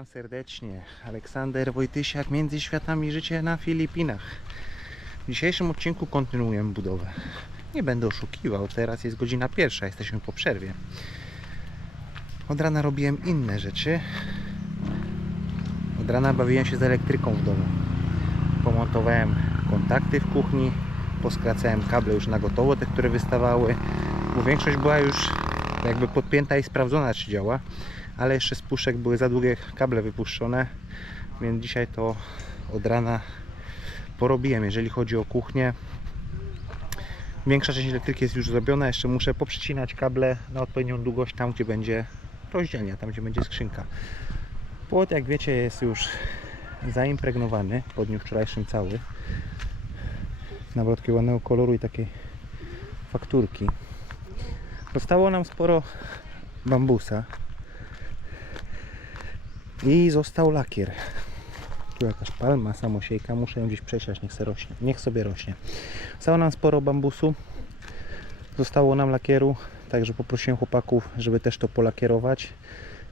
Witam serdecznie. Aleksander Wojtysiak, Między Światami Życie na Filipinach. W dzisiejszym odcinku kontynuuję budowę. Nie będę oszukiwał, teraz jest godzina 1, jesteśmy po przerwie. Od rana robiłem inne rzeczy. Od rana bawiłem się z elektryką w domu. Pomontowałem kontakty w kuchni, poskracałem kable już na gotowo, te które wystawały, bo większość była już jakby podpięta i sprawdzona, czy działa, ale jeszcze z puszek były za długie kable wypuszczone, więc dzisiaj to od rana porobiłem. Jeżeli chodzi o kuchnię, większa część elektryki jest już zrobiona, jeszcze muszę poprzycinać kable na odpowiednią długość tam, gdzie będzie rozdzielnia, tam gdzie będzie skrzynka. Płot, jak wiecie, jest już zaimpregnowany po dniu wczorajszym cały, nawet takiego ładnego koloru i takiej fakturki. Zostało nam sporo bambusa i został lakier. Tu jakaś palma, samosiejka, muszę ją gdzieś przesiać, niech sobie rośnie. Zostało nam sporo bambusu, zostało nam lakieru, także poprosiłem chłopaków, żeby też to polakierować.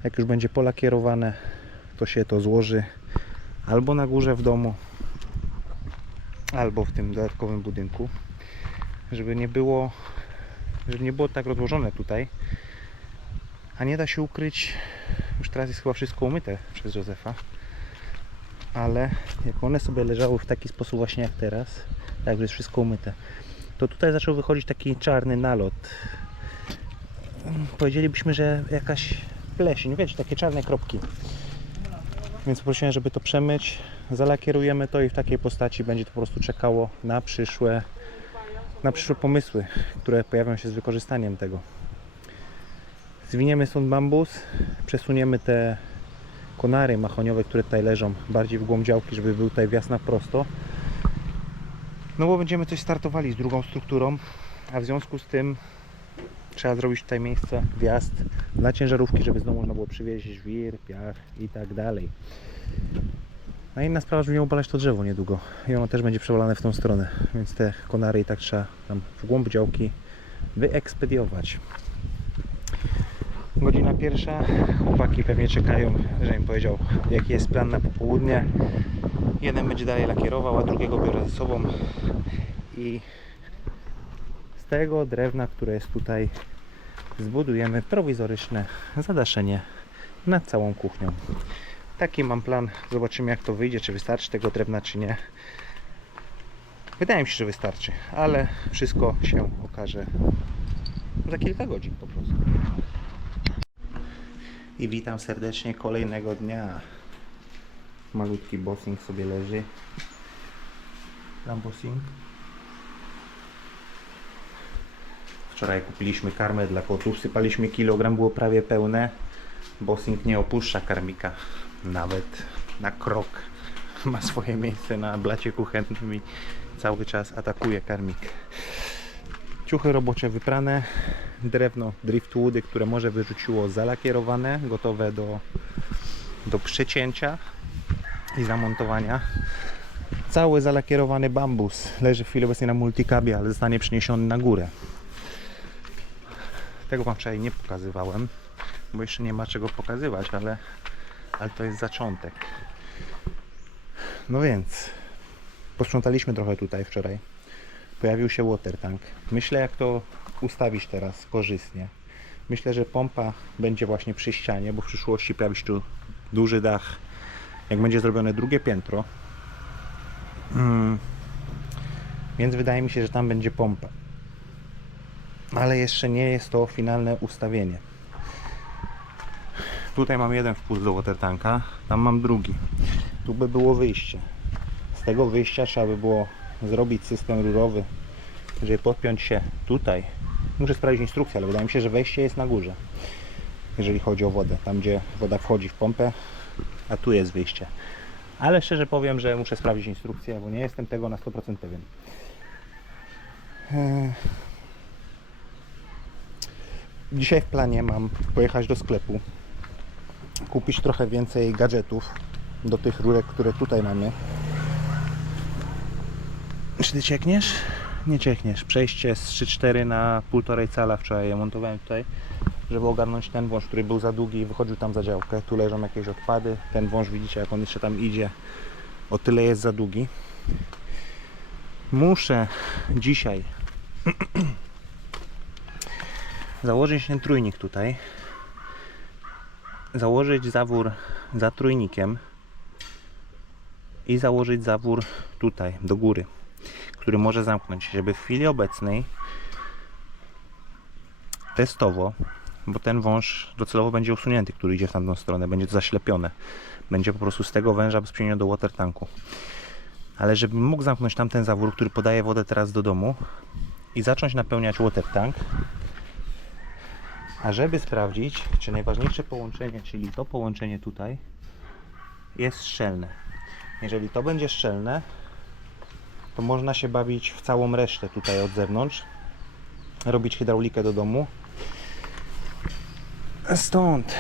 Jak już będzie polakierowane, to się to złoży albo na górze w domu, albo w tym dodatkowym budynku, żeby nie było tak rozłożone tutaj. A nie da się ukryć, już teraz jest chyba wszystko umyte przez Józefa, ale jak one sobie leżały w taki sposób właśnie jak teraz, tak, że jest wszystko umyte, to tutaj zaczął wychodzić taki czarny nalot. Powiedzielibyśmy, że jakaś pleśń, wiecie, takie czarne kropki. Więc poprosiłem, żeby to przemyć, zalakierujemy to i w takiej postaci będzie to po prostu czekało na przyszłe pomysły, które pojawią się z wykorzystaniem tego. Zwiniemy stąd bambus, przesuniemy te konary mahoniowe, które tutaj leżą, bardziej w głąb działki, żeby był tutaj wjazd na prosto. No bo będziemy coś startowali z drugą strukturą, a w związku z tym trzeba zrobić tutaj miejsce, wjazd dla ciężarówki, żeby znowu można było przywieźć żwir, piach i tak dalej. A inna sprawa, że będziemy obalać to drzewo niedługo i ono też będzie przewalane w tą stronę, więc te konary i tak trzeba tam w głąb działki wyekspediować. Godzina 1, chłopaki pewnie czekają, że im powiedział, jaki jest plan na popołudnie. Jeden będzie dalej lakierował, a drugiego biorę ze sobą i z tego drewna, które jest tutaj, zbudujemy prowizoryczne zadaszenie nad całą kuchnią. Taki mam plan, zobaczymy jak to wyjdzie, czy wystarczy tego drewna, czy nie. Wydaje mi się, że wystarczy, ale wszystko się okaże za kilka godzin po prostu. I witam serdecznie kolejnego dnia. Malutki bossing sobie leży. Tam bossing. Wczoraj kupiliśmy karmę dla kotów, sypaliśmy kilogram, było prawie pełne. Bossing nie opuszcza karmika, nawet na krok. Ma swoje miejsce na blacie kuchennym i cały czas atakuje karmik. Ciuchy robocze wyprane, drewno driftwoody, które może wyrzuciło, zalakierowane, gotowe do przecięcia i zamontowania. Cały zalakierowany bambus leży w chwili obecnej na multikabie, ale zostanie przeniesiony na górę. Tego wam wczoraj nie pokazywałem, bo jeszcze nie ma czego pokazywać, ale to jest zaczątek. No więc posprzątaliśmy trochę tutaj wczoraj. Pojawił się water tank. Myślę, jak to ustawić teraz korzystnie. Myślę, że pompa będzie właśnie przy ścianie, bo w przyszłości pojawi się tu duży dach, jak będzie zrobione drugie piętro. Więc wydaje mi się, że tam będzie pompa. Ale jeszcze nie jest to finalne ustawienie. Tutaj mam jeden wpust do water tanka, tam mam drugi. Tu by było wyjście. Z tego wyjścia trzeba by było zrobić system rurowy, żeby podpiąć się tutaj. Muszę sprawdzić instrukcję, ale wydaje mi się, że wejście jest na górze, jeżeli chodzi o wodę, tam gdzie woda wchodzi w pompę, a tu jest wyjście. Ale szczerze powiem, że muszę sprawdzić instrukcję, bo nie jestem tego na 100% pewien. Dzisiaj w planie mam pojechać do sklepu, kupić trochę więcej gadżetów do tych rurek, które tutaj mamy. Czy ty ciekniesz? Nie ciekniesz. Przejście z 3,4 na 1,5 cala, wczoraj je montowałem tutaj. żeby ogarnąć ten wąż, który był za długi i wychodził tam za działkę. Tu leżą jakieś odpady. Ten wąż, widzicie, jak on jeszcze tam idzie, o tyle jest za długi. Muszę dzisiaj założyć ten trójnik tutaj, założyć zawór za trójnikiem i założyć zawór tutaj do góry, który może zamknąć, żeby w chwili obecnej testowo, bo ten wąż docelowo będzie usunięty, który idzie w tamtą stronę, będzie to zaślepione, będzie po prostu z tego węża bezpośrednio do water tanku. Ale żebym mógł zamknąć tamten zawór, który podaje wodę teraz do domu i zacząć napełniać water tank, a żeby sprawdzić, czy najważniejsze połączenie, czyli to połączenie tutaj, jest szczelne. Jeżeli to będzie szczelne, to można się bawić w całą resztę tutaj od zewnątrz, robić hydraulikę do domu. Stąd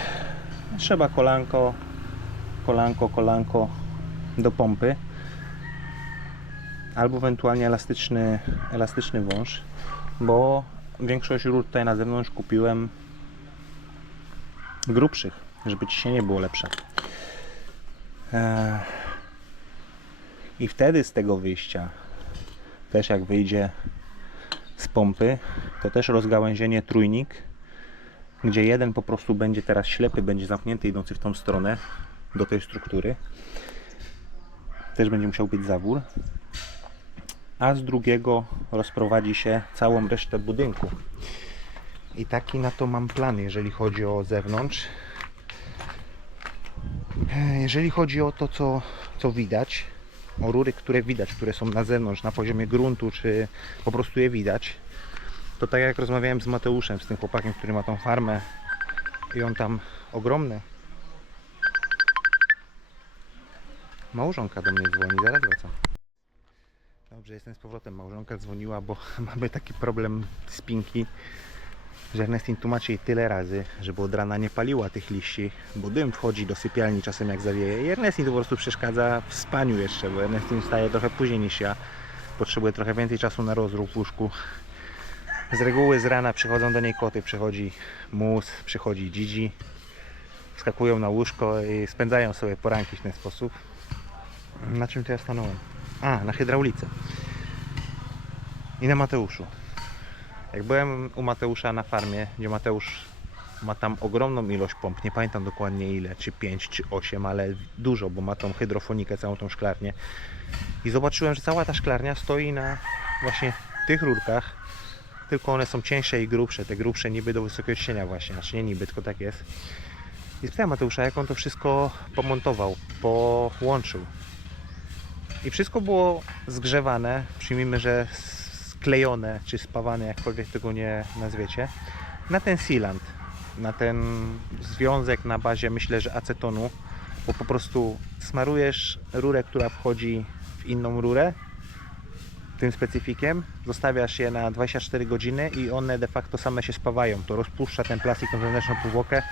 trzeba kolanko do pompy, albo ewentualnie elastyczny wąż, bo większość rur tutaj na zewnątrz kupiłem grubszych, żeby ciśnienie było lepsze. I wtedy z tego wyjścia, też jak wyjdzie z pompy, to też rozgałęzienie trójnik, gdzie jeden po prostu będzie teraz ślepy, będzie zamknięty, idący w tą stronę do tej struktury. Też będzie musiał być zawór, a z drugiego rozprowadzi się całą resztę budynku. I taki na to mam plan, jeżeli chodzi o zewnątrz. Jeżeli chodzi o to, co widać, o rury, które widać, które są na zewnątrz, na poziomie gruntu, czy po prostu je widać, to tak jak rozmawiałem z Mateuszem, z tym chłopakiem, który ma tą farmę i on tam ogromne. Małżonka do mnie dzwoni, zaraz wracam. Dobrze, jestem z powrotem. Małżonka dzwoniła, bo mamy taki problem spinki, że Ernestin tłumaczy jej tyle razy, żeby od rana nie paliła tych liści, bo dym wchodzi do sypialni czasem jak zawieje i Ernestin to po prostu przeszkadza w spaniu jeszcze, bo Ernestin wstaje trochę później niż ja, potrzebuje trochę więcej czasu na rozruch w łóżku. Z reguły z rana przychodzą do niej koty, przychodzi Mus, przychodzi Gigi, wskakują na łóżko i spędzają sobie poranki w ten sposób. Na czym to ja stanąłem? A, na hydraulice i na Mateuszu. Jak byłem u Mateusza na farmie, gdzie Mateusz ma tam ogromną ilość pomp, nie pamiętam dokładnie ile, czy 5, czy 8, ale dużo, bo ma tą hydrofonikę, całą tą szklarnię. I zobaczyłem, że cała ta szklarnia stoi na właśnie tych rurkach, tylko one są cieńsze i grubsze, te grubsze niby do wysokiego ciśnienia właśnie, znaczy nie niby, tylko tak jest. I spytałem Mateusza, jak on to wszystko pomontował, połączył. I wszystko było zgrzewane, przyjmijmy, że sklejone, czy spawane, jakkolwiek tego nie nazwiecie, na ten sealant, na ten związek na bazie, myślę, że acetonu, bo po prostu smarujesz rurę, która wchodzi w inną rurę, tym specyfikiem, zostawiasz je na 24 godziny i one de facto same się spawają, to rozpuszcza ten plastik, tą wewnętrzną powłokę,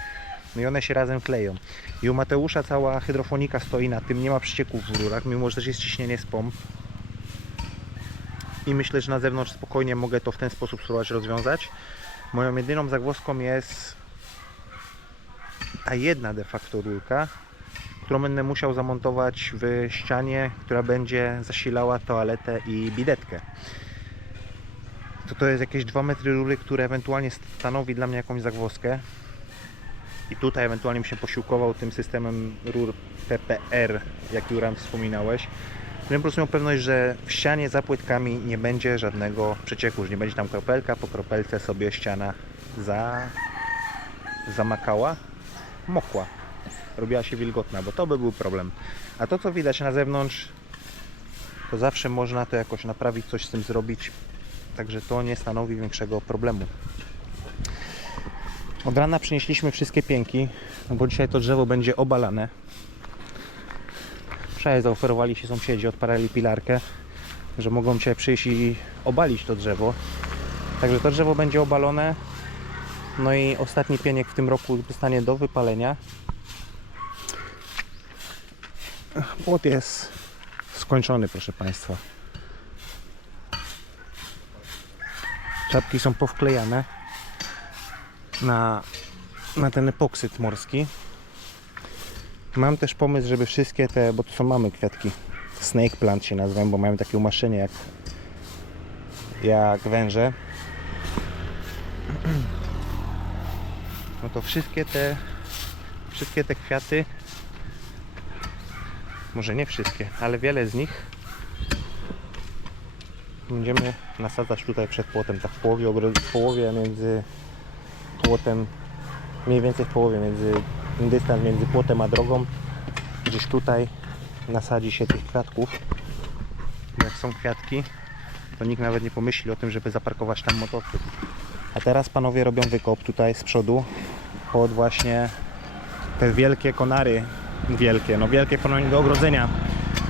no i one się razem kleją. I u Mateusza cała hydrofonika stoi na tym, nie ma przecieków w rurach, mimo że też jest ciśnienie z pomp. I myślę, że na zewnątrz spokojnie mogę to w ten sposób spróbować rozwiązać. Moją jedyną zagwozdką jest ta jedna de facto rurka, którą będę musiał zamontować w ścianie, która będzie zasilała toaletę i bidetkę. To jest jakieś 2 metry rury, które ewentualnie stanowi dla mnie jakąś zagwozdkę. I tutaj ewentualnie bym się posiłkował tym systemem rur PPR, jak już raz wspominałeś. Żebym po prostu miał pewność, że w ścianie za płytkami nie będzie żadnego przecieku, że nie będzie tam kropelka po kropelce sobie ściana zamakała, mokła, robiła się wilgotna, bo to by był problem. A to, co widać na zewnątrz, to zawsze można to jakoś naprawić, coś z tym zrobić, także to nie stanowi większego problemu. Od rana przynieśliśmy wszystkie pięki, no bo dzisiaj to drzewo będzie obalane. Wczoraj zaoferowali się sąsiedzi, odparali pilarkę, że mogą dzisiaj przyjść i obalić to drzewo. Także to drzewo będzie obalone. No i ostatni pieniek w tym roku zostanie do wypalenia. Płot jest skończony, proszę Państwa. Czapki są powklejane na na ten epoksyt morski. Mam też pomysł, żeby wszystkie te, bo to są mamy kwiatki, snake plant się nazywają, bo mają takie umaszczenie jak węże. No to wszystkie te kwiaty, może nie wszystkie, ale wiele z nich będziemy nasadzać tutaj przed płotem, tak w połowie między płotem, mniej więcej w połowie dystans między płotem a drogą, gdzieś tutaj nasadzi się tych kwiatków. Jak są kwiatki, to nikt nawet nie pomyśli o tym, żeby zaparkować tam motocykl. A teraz panowie robią wykop tutaj z przodu pod właśnie te wielkie konary, wielkie ponoć do ogrodzenia,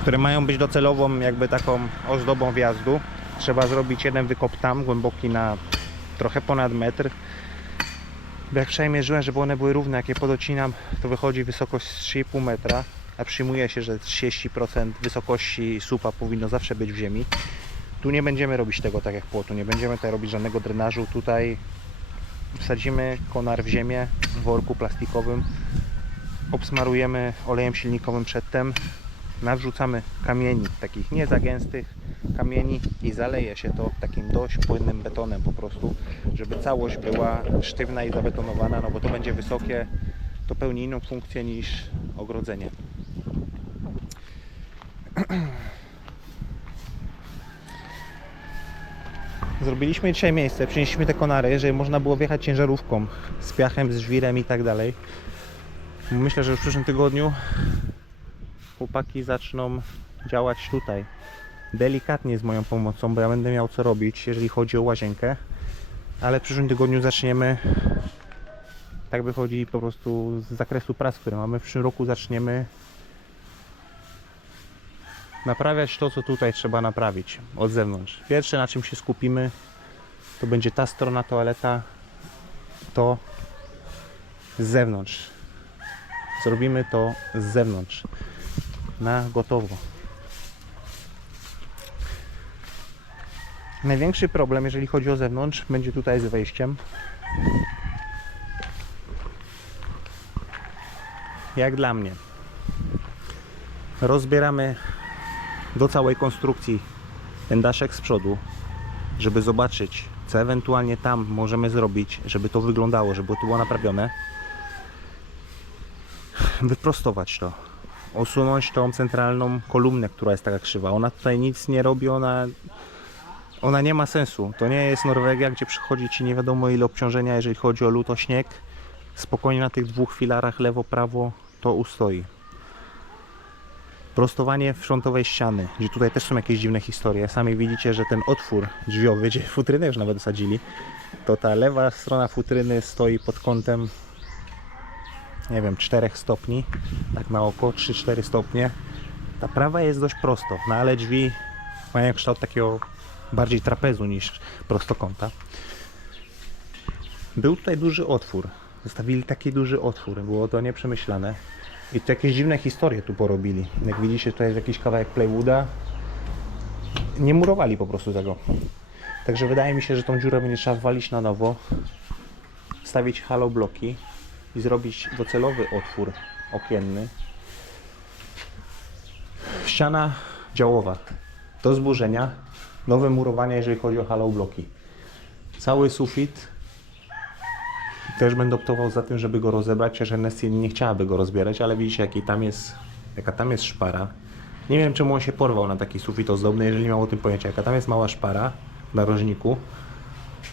które mają być docelową jakby taką ozdobą wjazdu. Trzeba zrobić jeden wykop tam, głęboki na trochę ponad metr. Jak przemierzyłem, żeby one były równe, jak je podocinam, to wychodzi wysokość 3,5 metra, a przyjmuje się, że 30% wysokości słupa powinno zawsze być w ziemi. Tu nie będziemy robić tego tak jak płotu, nie będziemy tutaj robić żadnego drenażu. Tutaj wsadzimy konar w ziemię w worku plastikowym, obsmarujemy olejem silnikowym przedtem, nawrzucamy kamieni, takich nie za gęstych kamieni i zaleje się to takim dość płynnym betonem po prostu, żeby całość była sztywna i zabetonowana, no bo to będzie wysokie, to pełni inną funkcję niż ogrodzenie. Zrobiliśmy dzisiaj miejsce, przynieśliśmy te konary, żeby można było wjechać ciężarówką z piachem, z żwirem i tak dalej. Myślę, że w przyszłym tygodniu chłopaki zaczną działać tutaj. Delikatnie z moją pomocą, bo ja będę miał co robić, jeżeli chodzi o łazienkę. Ale w przyszłym tygodniu zaczniemy, tak wychodzi po prostu z zakresu prac, które mamy. W przyszłym roku zaczniemy naprawiać to, co tutaj trzeba naprawić od zewnątrz. Pierwsze, na czym się skupimy, to będzie ta strona toaleta, to z zewnątrz. Zrobimy to z zewnątrz, na gotowo. Największy problem, jeżeli chodzi o zewnątrz, będzie tutaj z wejściem. Jak dla mnie. Rozbieramy do całej konstrukcji ten daszek z przodu, żeby zobaczyć, co ewentualnie tam możemy zrobić, żeby to wyglądało, żeby to było naprawione. Wyprostować to. Usunąć tą centralną kolumnę, która jest taka krzywa. Ona tutaj nic nie robi, ona nie ma sensu. To nie jest Norwegia, gdzie przychodzi ci nie wiadomo ile obciążenia, jeżeli chodzi o lód, o śnieg. Spokojnie na tych dwóch filarach lewo, prawo to ustoi. Prostowanie frontowej ściany, gdzie tutaj też są jakieś dziwne historie. Sami widzicie, że ten otwór drzwiowy, gdzie futrynę już nawet osadzili, to ta lewa strona futryny stoi pod kątem, nie wiem, 4 stopni, tak na oko, 3-4 stopnie. Ta prawa jest dość prosto, no ale drzwi mają kształt takiego bardziej trapezu niż prostokąta. Był tutaj duży otwór, zostawili taki duży otwór, było to nieprzemyślane. I tu jakieś dziwne historie tu porobili. Jak widzicie, tutaj jest jakiś kawałek playwooda. Nie murowali po prostu tego. Także wydaje mi się, że tą dziurę będzie trzeba walić na nowo, wstawić hollow bloki i zrobić docelowy otwór okienny. Ściana działowa do zburzenia, nowe murowania, jeżeli chodzi o hollow bloki. Cały sufit też będę optował za tym, żeby go rozebrać, chociaż Ernestie nie chciałaby go rozbierać, ale widzicie jaka tam jest szpara. Nie wiem, czemu on się porwał na taki sufit ozdobny, jeżeli nie miał o tym pojęcia. Jaka tam jest mała szpara w narożniku.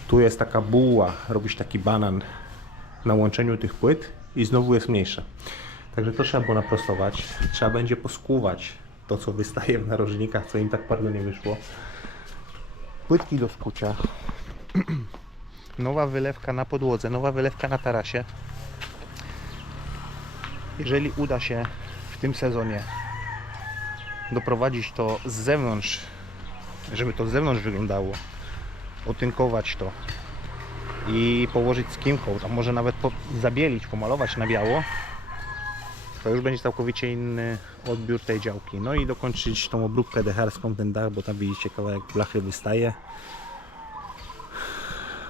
Tu jest taka buła, robisz taki banan na łączeniu tych płyt i znowu jest mniejsza. Także to trzeba było naprostować. Trzeba będzie poskłuwać to, co wystaje w narożnikach, co im tak bardzo nie wyszło. Płytki do skucia. Nowa wylewka na podłodze, nowa wylewka na tarasie. Jeżeli uda się w tym sezonie doprowadzić to z zewnątrz, żeby to z zewnątrz wyglądało, otynkować to i położyć skimką, a może nawet zabielić, pomalować na biało, to już będzie całkowicie inny odbiór tej działki. No i dokończyć tą obróbkę decharską, ten dach, bo tam widzicie kawałek blachy wystaje.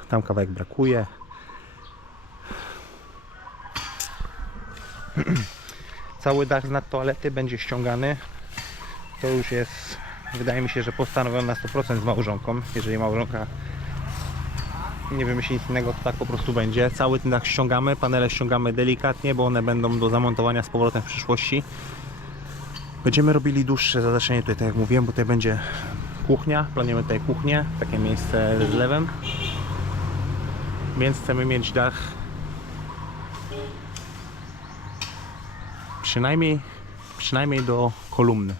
Tam kawałek brakuje. Cały dach z nad toalety będzie ściągany. To już jest, wydaje mi się, że postanowione na 100% z małżonką. Jeżeli małżonka nie wymyśli nic innego, to tak po prostu będzie. Cały ten dach ściągamy, panele ściągamy delikatnie, bo one będą do zamontowania z powrotem w przyszłości. Będziemy robili dłuższe zadaszenie tutaj, tak jak mówiłem, bo tutaj będzie kuchnia. Planujemy tutaj kuchnię, takie miejsce z zlewem. Więc chcemy mieć dach przynajmniej do kolumny.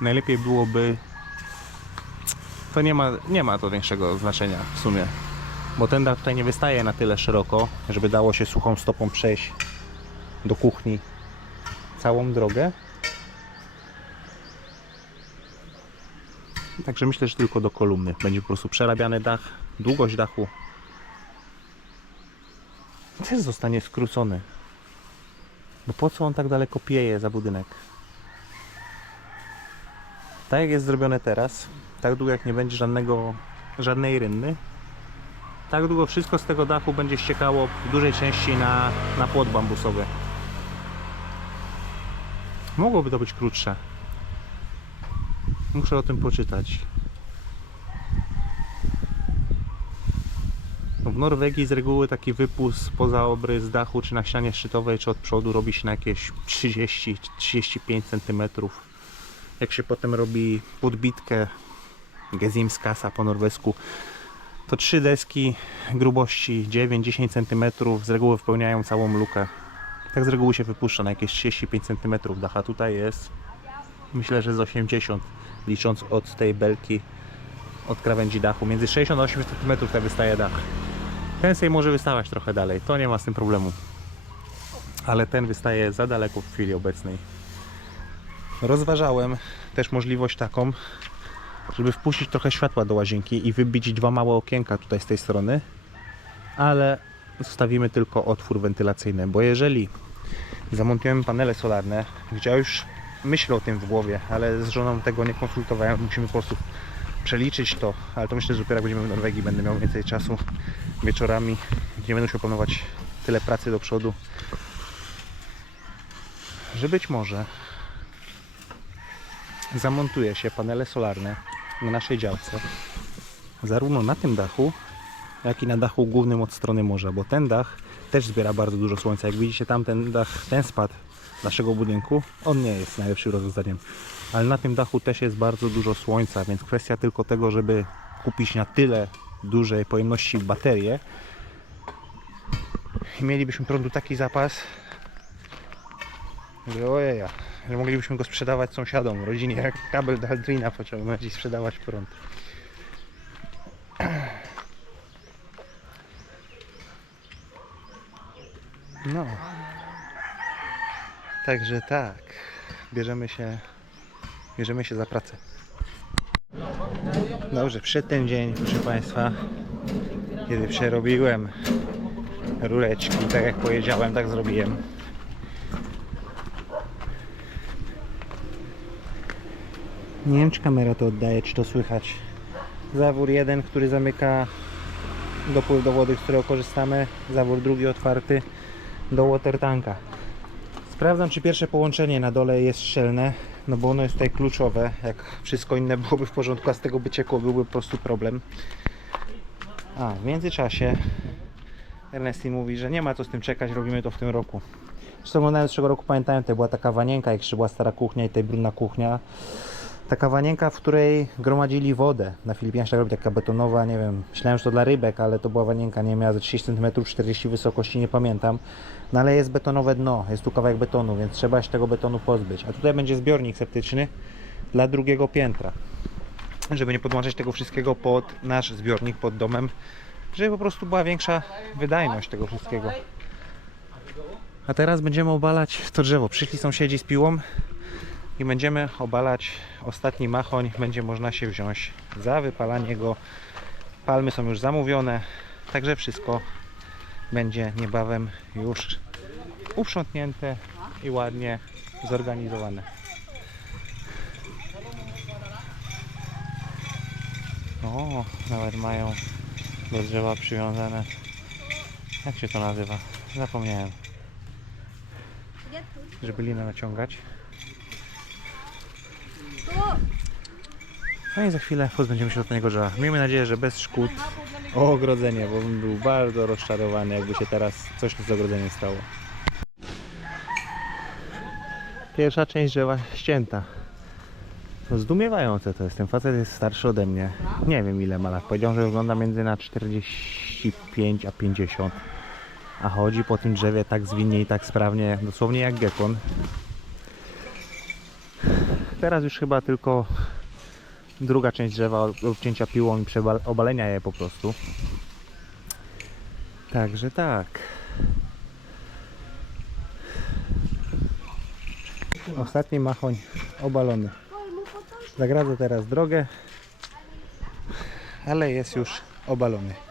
Najlepiej byłoby, to nie ma to większego znaczenia w sumie, bo ten dach tutaj nie wystaje na tyle szeroko, żeby dało się suchą stopą przejść do kuchni całą drogę. Także myślę, że tylko do kolumny będzie po prostu przerabiany dach. Długość dachu też zostanie skrócony, bo po co on tak daleko pieje za budynek? Tak jak jest zrobione teraz, tak długo jak nie będzie żadnej rynny, tak długo wszystko z tego dachu będzie ściekało w dużej części na płot bambusowy. Mogłoby to być krótsze. Muszę o tym poczytać. W Norwegii z reguły taki wypust poza obrys dachu, czy na ścianie szczytowej, czy od przodu robi się na jakieś 30-35 cm. Jak się potem robi podbitkę Gesimskasa po norwesku, to 3 deski grubości 9-10 cm z reguły wypełniają całą lukę. Tak z reguły się wypuszcza na jakieś 35 cm dacha. Tutaj jest, myślę, że z 80, licząc od tej belki, od krawędzi dachu. Między 60 a 80 cm tak wystaje dach. Ten sobie może wystawać trochę dalej, to nie ma z tym problemu. Ale ten wystaje za daleko w chwili obecnej. Rozważałem też możliwość taką, żeby wpuścić trochę światła do łazienki i wybić 2 małe okienka tutaj z tej strony, ale zostawimy tylko otwór wentylacyjny, bo jeżeli zamontujemy panele solarne, gdzie ja już myślę o tym w głowie, ale z żoną tego nie konsultowałem, musimy po prostu przeliczyć to, ale to myślę, że dopiero jak będziemy w Norwegii, będę miał więcej czasu wieczorami, gdzie nie będę musiał planować tyle pracy do przodu, że być może zamontuje się panele solarne na naszej działce, zarówno na tym dachu, jak i na dachu głównym od strony morza, bo ten dach też zbiera bardzo dużo słońca. Jak widzicie, tamten dach, ten spad naszego budynku, on nie jest najlepszym rozwiązaniem, ale na tym dachu też jest bardzo dużo słońca, więc kwestia tylko tego, żeby kupić na tyle dużej pojemności baterię i mielibyśmy prądu taki zapas, że ojeja, że moglibyśmy go sprzedawać sąsiadom, rodzinie, jak kabel do Aldrina pociągnąć i sprzedawać prąd. No, także tak, bierzemy się za pracę. Dobrze, przed ten dzień, proszę Państwa, kiedy przerobiłem rureczki, tak jak powiedziałem, tak zrobiłem. Nie wiem, czy kamera to oddaje, czy to słychać. Zawór jeden, który zamyka dopływ do wody, z którego korzystamy. Zawór drugi otwarty do water tanka. Sprawdzam, czy pierwsze połączenie na dole jest szczelne, no bo ono jest tutaj kluczowe. Jak wszystko inne byłoby w porządku, a z tego by ciekło, byłby po prostu problem. A w międzyczasie Ernestin mówi, że nie ma co z tym czekać, robimy to w tym roku. Zresztą oglądając zeszłego roku, pamiętałem, to była taka wanienka, jak jeszcze była stara kuchnia i tutaj brudna kuchnia. Taka wanienka, w której gromadzili wodę. Na Filipinach się robi taka betonowa, nie wiem, myślałem, że to dla rybek, ale to była wanienka, nie miała ze 30 cm, 40 wysokości, nie pamiętam. No ale jest betonowe dno, jest tu kawałek betonu, więc trzeba się tego betonu pozbyć. A tutaj będzie zbiornik septyczny dla drugiego piętra, żeby nie podłączać tego wszystkiego pod nasz zbiornik, pod domem, żeby po prostu była większa wydajność tego wszystkiego. A teraz będziemy obalać to drzewo. Przyszli sąsiedzi z piłą i będziemy obalać ostatni machoń. Będzie można się wziąć za wypalanie go. Palmy są już zamówione, także wszystko będzie niebawem już uprzątnięte i ładnie zorganizowane. O, nawet mają do drzewa przywiązane. Jak się to nazywa? Zapomniałem. żeby linę naciągać. No i za chwilę pozbędziemy się do tego drzewa. Miejmy nadzieję, że bez szkód o ogrodzenie, bo bym był bardzo rozczarowany, jakby się teraz coś z ogrodzeniem stało. Pierwsza część drzewa ścięta. To zdumiewające to jest. Ten facet jest starszy ode mnie. Nie wiem ile ma lat. Powiedział, że wygląda między na 45 a 50. A chodzi po tym drzewie tak zwinnie i tak sprawnie, dosłownie jak gekon. Teraz już chyba tylko druga część drzewa obcięcia piłą i obalenia je po prostu. Także tak. Ostatni machoń obalony. Zagradza teraz drogę, ale jest już obalony.